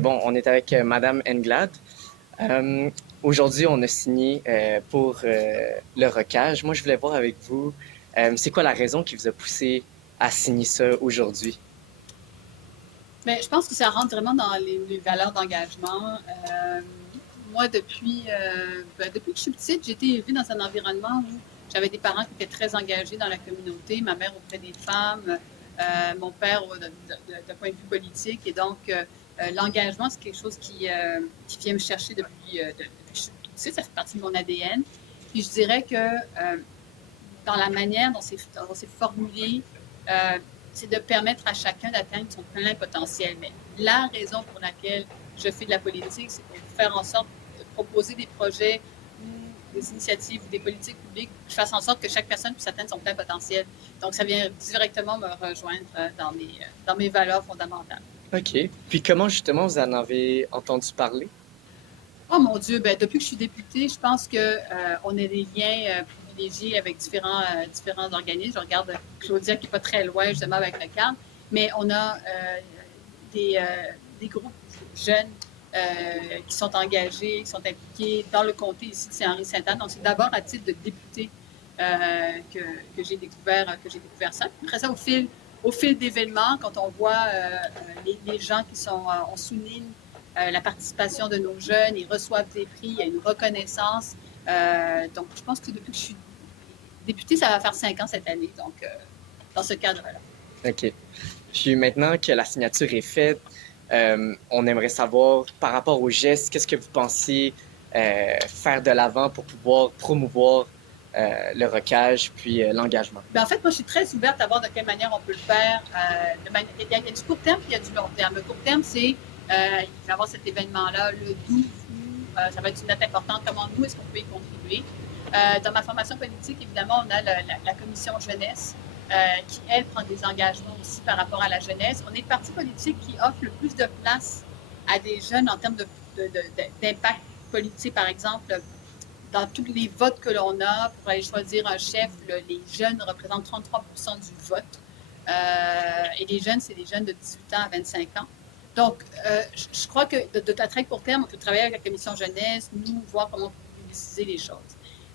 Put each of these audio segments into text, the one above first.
Bon, on est avec Madame Englad. Euh, Aujourd'hui, on a signé pour le rocage. Moi, je voulais voir avec vous, c'est quoi la raison qui vous a poussé à signer ça aujourd'hui? Mais je pense que ça rentre vraiment dans les valeurs d'engagement. Moi, depuis que je suis petite, j'ai été élevée dans un environnement où j'avais des parents qui étaient très engagés dans la communauté, ma mère auprès des femmes, mon père d'un point de vue politique. Et donc, l'engagement, c'est quelque chose qui vient me chercher depuis que je suis petite. Ça fait partie de mon ADN. Puis je dirais que dans la manière dont c'est formulé, euh, c'est de permettre à chacun d'atteindre son plein potentiel. Mais la raison pour laquelle je fais de la politique, c'est pour faire en sorte de proposer des projets ou des initiatives ou des politiques publiques qui fassent en sorte que chaque personne puisse atteindre son plein potentiel. Donc, ça vient directement me rejoindre dans mes valeurs fondamentales. OK. Puis comment justement vous en avez entendu parler? Oh mon Dieu, ben, depuis que je suis députée, je pense que on a des liens privilégiés avec différents organismes. Je regarde Claudia qui n'est pas très loin justement avec le cadre, mais on a des, euh, des groupes jeunes qui sont engagés, qui sont impliqués dans le comté ici de Saint-Henri-Sainte-Anne. Donc c'est d'abord à titre de députée que j'ai découvert ça. Après ça, au fil d'événements, quand on voit les gens qui sont, on souligne la participation de nos jeunes, ils reçoivent des prix, il y a une reconnaissance. Donc, je pense que depuis que je suis députée, ça va faire 5 ans cette année, donc dans ce cadre-là. OK. Puis maintenant que la signature est faite, on aimerait savoir, par rapport aux gestes, qu'est-ce que vous pensez faire de l'avant pour pouvoir promouvoir le rocage puis l'engagement? Ben, en fait, moi, je suis très ouverte à voir de quelle manière on peut le faire. Il y a du court terme et il y a du long terme. Le court terme, c'est il va y avoir cet événement-là le 12 août. Ça va être une date importante. Comment nous, est-ce qu'on peut y contribuer? Dans ma formation politique, évidemment, on a la commission jeunesse qui, elle, prend des engagements aussi par rapport à la jeunesse. On est le parti politique qui offre le plus de place à des jeunes en termes d'impact politique, par exemple. Dans tous les votes que l'on a pour aller choisir un chef, les jeunes représentent 33 du vote. Et les jeunes, c'est des jeunes de 18 ans à 25 ans. Donc, je crois que à très court terme, on peut travailler avec la commission jeunesse, nous, voir comment on peut publiciser les choses.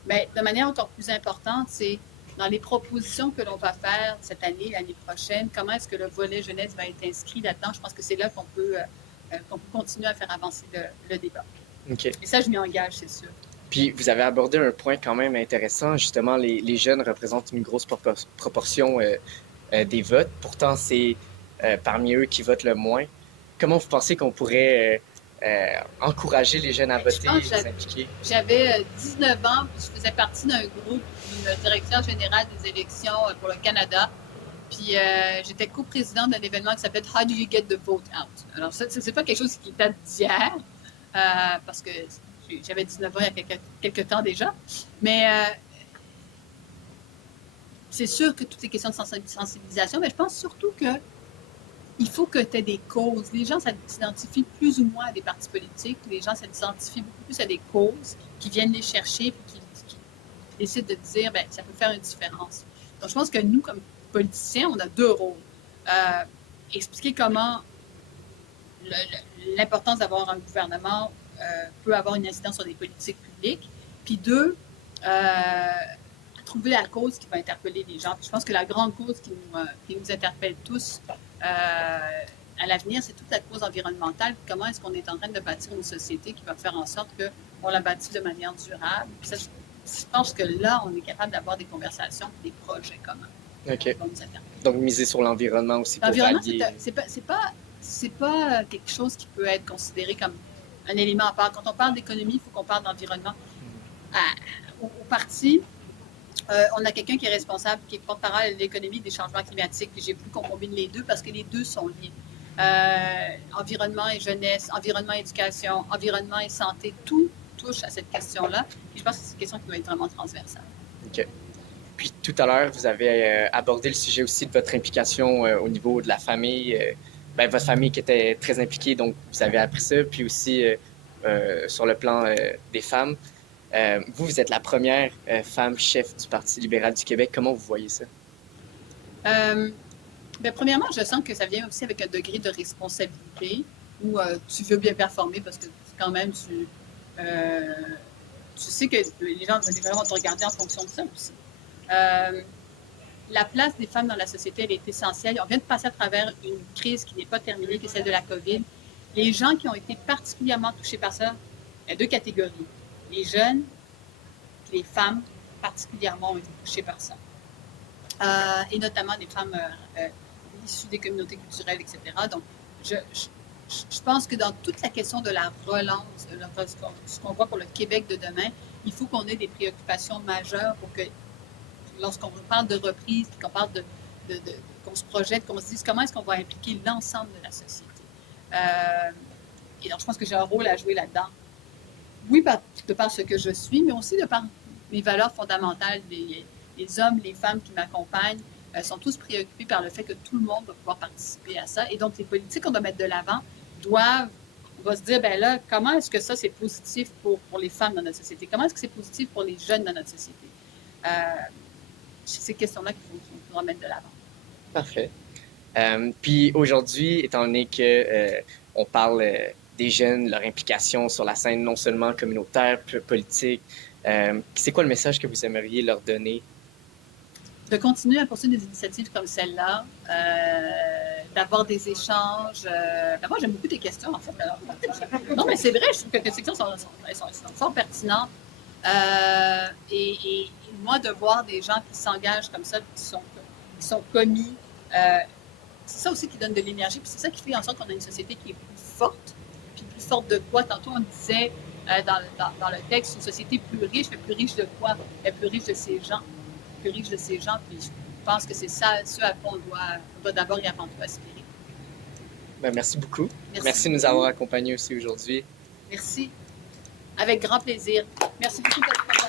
Mais de manière encore plus importante, c'est dans les propositions que l'on va faire cette année, l'année prochaine, comment est-ce que le volet jeunesse va être inscrit là-dedans. Je pense que c'est là qu'on peut continuer à faire avancer le débat. OK. Et ça, je m'y engage, c'est sûr. Puis vous avez abordé un point quand même intéressant. Justement, les jeunes représentent une grosse proportion des votes. Pourtant, c'est parmi eux qui votent le moins. Comment vous pensez qu'on pourrait encourager les jeunes à Je voter pense et que les impliquer? j'avais 19 ans, puis je faisais partie d'un groupe, d'une direction générale des élections pour le Canada. Puis j'étais coprésidente d'un événement qui s'appelle How do you get the vote out? Alors, ça, c'est pas quelque chose qui date d'hier, parce que j'avais 19 ans il y a quelques temps déjà. Mais c'est sûr que toutes les questions de sensibilisation, mais je pense surtout que il faut que tu aies des causes. Les gens s'identifient plus ou moins à des partis politiques. Les gens s'identifient beaucoup plus à des causes qui viennent les chercher et qui décident de dire, ben, ça peut faire une différence. Donc, je pense que nous, comme politiciens, on a deux rôles. Euh, Expliquer comment l'importance d'avoir un gouvernement peut avoir une incidence sur des politiques publiques. Puis deux, trouver la cause qui va interpeller les gens. Puis je pense que la grande cause qui nous interpelle tous à l'avenir, c'est toute la cause environnementale. Comment est-ce qu'on est en train de bâtir une société qui va faire en sorte qu'on la bâtit de manière durable. Puis ça, je pense que là, on est capable d'avoir des conversations, des projets communs. OK. Donc, miser sur l'environnement aussi pour L'environnement, allier. c'est pas quelque chose qui peut être considéré comme un élément à part. Quand on parle d'économie, il faut qu'on parle d'environnement. Au parti, on a quelqu'un qui est responsable, qui est porte-parole de l'économie des changements climatiques. Puis j'ai voulu qu'on combine les deux parce que les deux sont liés. Environnement et jeunesse, environnement et éducation, environnement et santé, tout touche à cette question-là. Et je pense que c'est une question qui doit être vraiment transversale. OK. Puis tout à l'heure, vous avez abordé le sujet aussi de votre implication au niveau de la famille. Ben, votre famille qui était très impliquée, donc vous avez appris ça. Puis aussi sur le plan des femmes. Vous, vous êtes la première femme chef du Parti libéral du Québec. Comment vous voyez ça? Euh, Bien, premièrement, je sens que ça vient aussi avec un degré de responsabilité. ou tu veux bien performer parce que quand même, tu sais que les gens vont te regarder en fonction de ça aussi. La place des femmes dans la société, elle est essentielle. On vient de passer à travers une crise qui n'est pas terminée, qui est celle de la COVID. Les gens qui ont été particulièrement touchés par ça, il y a deux catégories. Les jeunes, les femmes particulièrement ont été touchées par ça. Et notamment des femmes issues des communautés culturelles, etc. Donc, je pense que dans toute la question de la relance, ce qu'on voit pour le Québec de demain, il faut qu'on ait des préoccupations majeures pour que, lorsqu'on parle de reprise, qu'on parle qu'on se projette, qu'on se dise comment est-ce qu'on va impliquer l'ensemble de la société. Et donc, je pense que j'ai un rôle à jouer là-dedans. Oui, de par ce que je suis, mais aussi de par mes valeurs fondamentales. Les hommes, les femmes qui m'accompagnent sont tous préoccupés par le fait que tout le monde va pouvoir participer à ça. Et donc, les politiques qu'on doit mettre de l'avant on va se dire, ben là, comment est-ce que ça, c'est positif pour les femmes dans notre société? Comment est-ce que c'est positif pour les jeunes dans notre société? C'est ces questions-là qu'il faudra mettre de l'avant. Parfait. Puis aujourd'hui, étant donné que on parle des jeunes, leur implication sur la scène non seulement communautaire, politique, c'est quoi le message que vous aimeriez leur donner? De continuer à poursuivre des initiatives comme celle-là, d'avoir des échanges. Moi, j'aime beaucoup tes questions, en fait. Non, mais c'est vrai, je trouve que tes questions sont fort pertinentes. Et moi, de voir des gens qui s'engagent comme ça, qui sont commis, c'est ça aussi qui donne de l'énergie, puis c'est ça qui fait en sorte qu'on a une société qui est plus forte. Puis plus forte de quoi? Tantôt, on disait dans le texte, une société plus riche, mais plus riche de quoi? Mais plus riche de ses gens. Plus riche de ces gens, puis je pense que c'est ça, ce à quoi on doit d'abord et avant tout aspirer. Ben, merci beaucoup. Merci de nous avoir accompagnés aussi aujourd'hui. Merci. Avec grand plaisir. Merci beaucoup d'être présent.